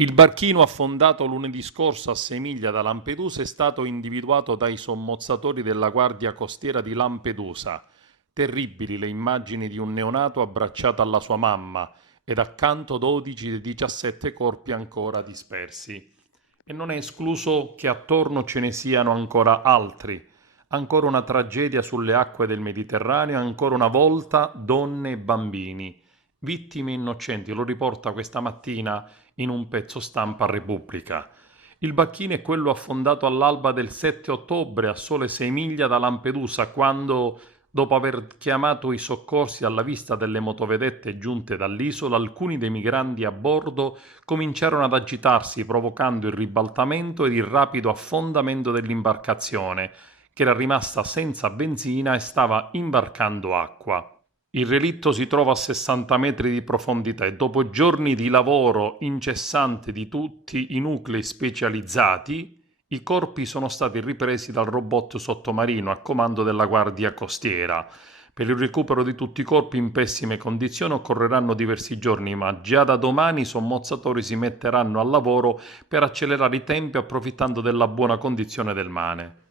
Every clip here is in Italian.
Il barchino affondato lunedì scorso a 6 miglia da Lampedusa è stato individuato dai sommozzatori della Guardia Costiera di Lampedusa. Terribili le immagini di un neonato abbracciato alla sua mamma ed accanto 12 dei 17 corpi ancora dispersi. E non è escluso che attorno ce ne siano ancora altri. Ancora una tragedia sulle acque del Mediterraneo, ancora una volta donne e bambini. Vittime innocenti, lo riporta questa mattina in un pezzo stampa a Repubblica. Il bacchino è quello affondato all'alba del 7 ottobre a sole 6 miglia da Lampedusa, quando, dopo aver chiamato i soccorsi alla vista delle motovedette giunte dall'isola, alcuni dei migranti a bordo cominciarono ad agitarsi, provocando il ribaltamento ed il rapido affondamento dell'imbarcazione, che era rimasta senza benzina e stava imbarcando acqua. Il relitto si trova a 60 metri di profondità e dopo giorni di lavoro incessante di tutti i nuclei specializzati, i corpi sono stati ripresi dal robot sottomarino a comando della Guardia Costiera. Per il recupero di tutti i corpi in pessime condizioni occorreranno diversi giorni, ma già da domani i sommozzatori si metteranno al lavoro per accelerare i tempi approfittando della buona condizione del mare.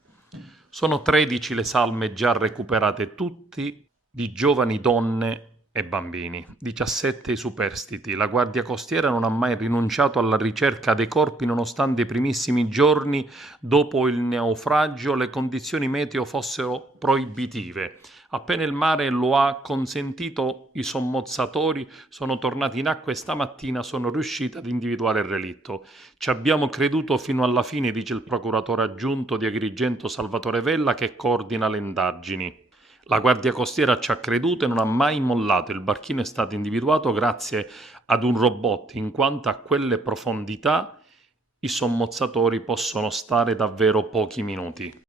Sono 13 le salme già recuperate, tutti di giovani donne e bambini, 17 i superstiti. La Guardia Costiera non ha mai rinunciato alla ricerca dei corpi nonostante i primissimi giorni dopo il naufragio le condizioni meteo fossero proibitive. Appena il mare lo ha consentito, i sommozzatori sono tornati in acqua e stamattina sono riusciti ad individuare il relitto. Ci abbiamo creduto fino alla fine, dice il procuratore aggiunto di Agrigento Salvatore Vella, che coordina le indagini. La Guardia Costiera ci ha creduto e non ha mai mollato. Il barchino è stato individuato grazie ad un robot, in quanto a quelle profondità i sommozzatori possono stare davvero pochi minuti.